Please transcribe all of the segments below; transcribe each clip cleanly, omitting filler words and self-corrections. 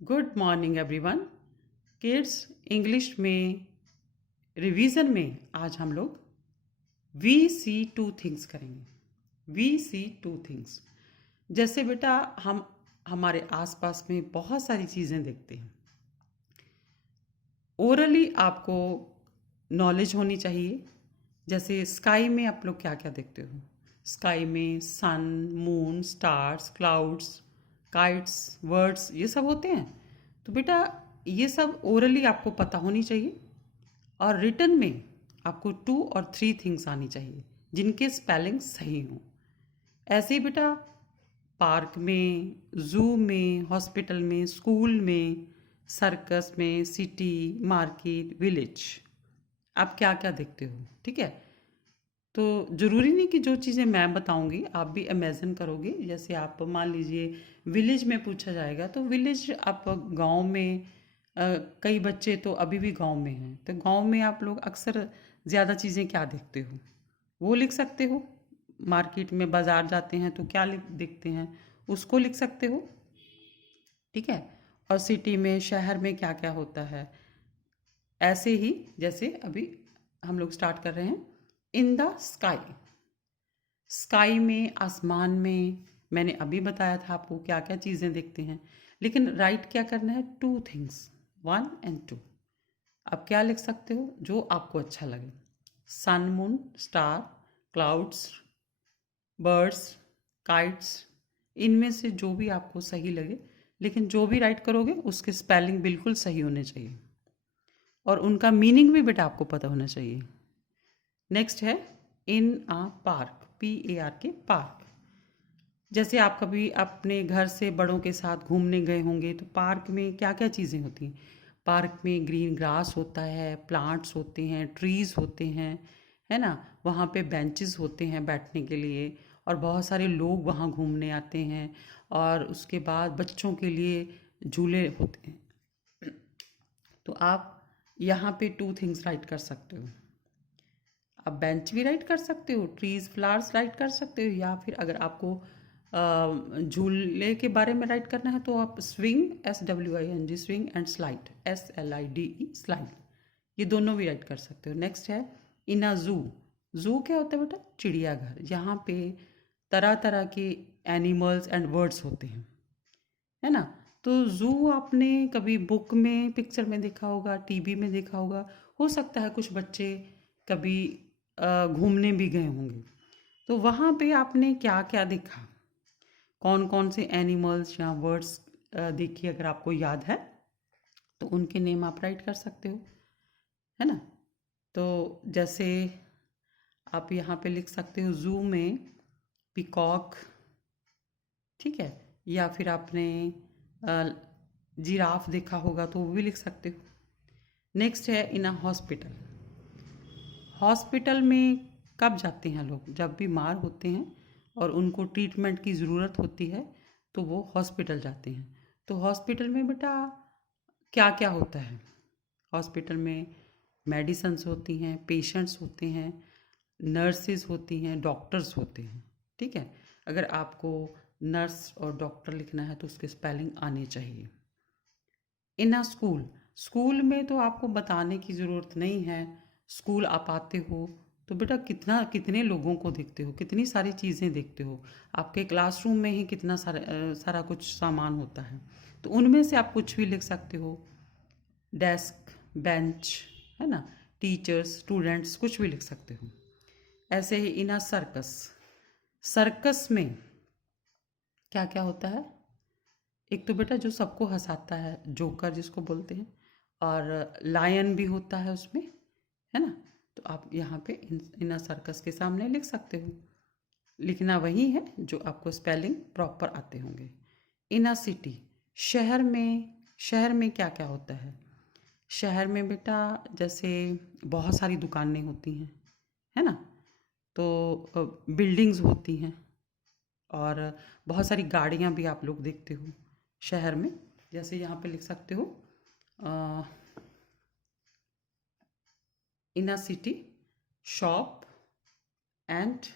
Good morning everyone. Kids, English में revision में आज हम लोग वी सी टू थिंग्स करेंगे। We see two things. जैसे बेटा हम हमारे आसपास में बहुत सारी चीज़ें देखते हैं। ओरली आपको नॉलेज होनी चाहिए। जैसे स्काई में आप लोग क्या क्या देखते हो? स्काई में sun, moon, stars, clouds, kites, words, ये सब होते हैं। तो बेटा ये सब ओरली आपको पता होनी चाहिए, और रिटन में आपको 2 और 3 थिंग्स आनी चाहिए जिनके स्पेलिंग सही हों। ऐसे ही बेटा पार्क में, ज़ू में, हॉस्पिटल में, स्कूल में, सर्कस में, सिटी, मार्केट, विलेज, आप क्या क्या देखते हो? ठीक है। तो ज़रूरी नहीं कि जो चीज़ें मैं बताऊंगी आप भी इमेजिन करोगे। जैसे आप मान लीजिए विलेज में पूछा जाएगा तो विलेज आप गांव में, कई बच्चे तो अभी भी गांव में हैं, तो गांव में आप लोग अक्सर ज़्यादा चीज़ें क्या देखते हो वो लिख सकते हो। मार्केट में बाज़ार जाते हैं तो क्या देखते हैं उसको लिख सकते हो। ठीक है। और सिटी में, शहर में क्या क्या होता है, ऐसे ही जैसे अभी हम लोग स्टार्ट कर रहे हैं। इन द स्काई, स्काई में, आसमान में, मैंने अभी बताया था आपको क्या क्या चीज़ें देखते हैं। लेकिन राइट क्या करना है? 2 थिंग्स, 1 और 2। आप क्या लिख सकते हो जो आपको अच्छा लगे? Sun, moon, star, clouds, birds, kites, इनमें से जो भी आपको सही लगे। लेकिन जो भी राइट करोगे उसके स्पेलिंग बिल्कुल सही होने चाहिए, और उनका मीनिंग भी बेटा आपको पता होना चाहिए। नेक्स्ट है इन आ पार्क, PARK, पार्क। जैसे आप कभी अपने घर से बड़ों के साथ घूमने गए होंगे तो पार्क में क्या क्या चीज़ें होती हैं? पार्क में ग्रीन ग्रास होता है, प्लांट्स होते हैं, ट्रीज़ होते हैं, है ना। वहाँ पे बेंचेस होते हैं बैठने के लिए, और बहुत सारे लोग वहाँ घूमने आते हैं। और उसके बाद बच्चों के लिए झूले होते हैं। तो आप यहाँ पे 2 थिंग्स राइट कर सकते हो। आप बेंच भी राइट कर सकते हो, ट्रीज, फ्लावर्स राइट कर सकते हो, या फिर अगर आपको झूले के बारे में राइट करना है तो आप swing, SWING, swing, and slide, SLIDE, slide, ये दोनों भी राइट कर सकते हो। नेक्स्ट है इन अ जू। जू क्या होता है बेटा? चिड़ियाघर। यहाँ पे तरह तरह के एनिमल्स एंड बर्ड्स होते हैं, है ना। तो जू आपने कभी बुक में, पिक्चर में देखा होगा, टीवी में देखा होगा। हो सकता है कुछ बच्चे कभी घूमने भी गए होंगे। तो वहाँ पे आपने क्या क्या देखा? कौन कौन से एनिमल्स या वर्ड्स देखिए, अगर आपको याद है तो उनके नेम आप राइट कर सकते हो, है ना। तो जैसे आप यहाँ पे लिख सकते हो जू में पिकॉक, ठीक है। या फिर आपने जिराफ देखा होगा तो वो भी लिख सकते हो। नेक्स्ट है इन अ हॉस्पिटल। हॉस्पिटल में कब जाते हैं लोग? जब बीमार होते हैं और उनको ट्रीटमेंट की ज़रूरत होती है तो वो हॉस्पिटल जाते हैं। तो हॉस्पिटल में बेटा क्या क्या होता है? हॉस्पिटल में मेडिसन्स होती हैं, पेशेंट्स होते हैं, नर्सेज होती हैं, डॉक्टर्स होते हैं। ठीक है। अगर आपको नर्स और डॉक्टर लिखना है तो उसके स्पेलिंग आने चाहिए। इन अ स्कूल, स्कूल में तो आपको बताने की ज़रूरत नहीं है। स्कूल आप आते हो तो बेटा कितने लोगों को देखते हो, कितनी सारी चीज़ें देखते हो। आपके क्लासरूम में ही कितना सारा कुछ सामान होता है। तो उनमें से आप कुछ भी लिख सकते हो। डेस्क, बेंच, है ना, टीचर्स, स्टूडेंट्स, कुछ भी लिख सकते हो। ऐसे ही इन अ सर्कस, सर्कस में क्या क्या होता है? एक तो बेटा जो सबको हंसाता है, जोकर जिसको बोलते हैं, और लायन भी होता है उसमें, है ना। तो आप यहाँ पे इन अ सर्कस के सामने लिख सकते हो। लिखना वही है जो आपको स्पेलिंग प्रॉपर आते होंगे। इन अ सिटी, शहर में, शहर में क्या क्या होता है? शहर में बेटा जैसे बहुत सारी दुकानें होती हैं, है ना। तो बिल्डिंग्स होती हैं, और बहुत सारी गाड़ियाँ भी आप लोग देखते हो शहर में। जैसे यहाँ पे लिख सकते हो इन अ सिटी, शॉप, एंड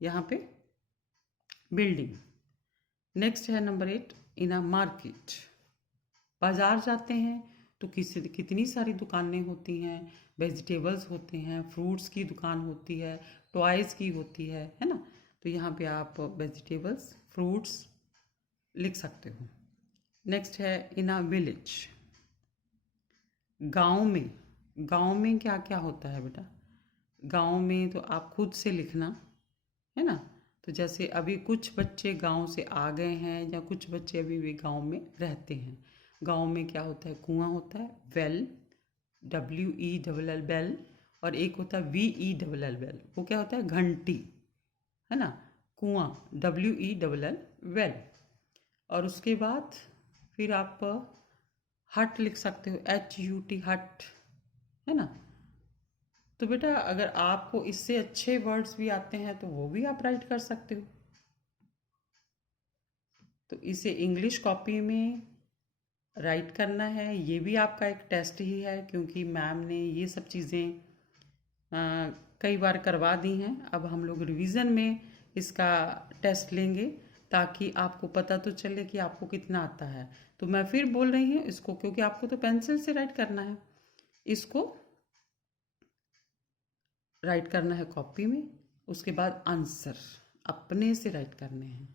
यहाँ पे बिल्डिंग। नेक्स्ट है नंबर 8 इन अ मार्केट। बाज़ार जाते हैं तो कितनी सारी दुकानें होती हैं, वेजिटेबल्स होते हैं, फ्रूट्स की दुकान होती है, टॉयज़ की होती है ना। तो यहाँ पे आप वेजिटेबल्स, फ्रूट्स लिख सकते हो। नेक्स्ट है इन अ विलेज। गांव में क्या क्या होता है बेटा? गांव में तो आप खुद से लिखना, है ना। तो जैसे अभी कुछ बच्चे गांव से आ गए हैं या कुछ बच्चे अभी भी गांव में रहते हैं। गांव में क्या होता है? कुआं होता है, वेल, WELL बेल, और एक होता है VELL बेल, वो क्या होता है? घंटी, है ना। कुआं WELL वेल। और उसके बाद फिर आप हट लिख सकते हो, HUT हट, है ना। तो बेटा अगर आपको इससे अच्छे वर्ड्स भी आते हैं तो वो भी आप राइट कर सकते हो। तो इसे इंग्लिश कॉपी में राइट करना है, ये भी आपका एक टेस्ट ही है, क्योंकि मैम ने ये सब चीज़ें कई बार करवा दी हैं। अब हम लोग रिवीजन में इसका टेस्ट लेंगे ताकि आपको पता तो चले कि आपको कितना आता है। तो मैं फिर बोल रही हूँ इसको, क्योंकि आपको तो पेंसिल से राइट करना है, इसको राइट करना है कॉपी में। उसके बाद आंसर अपने से राइट करने हैं,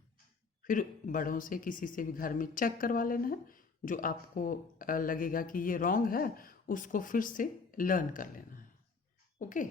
फिर बड़ों से किसी से भी घर में चेक करवा लेना है। जो आपको लगेगा कि ये रॉन्ग है, उसको फिर से लर्न कर लेना है। ओके।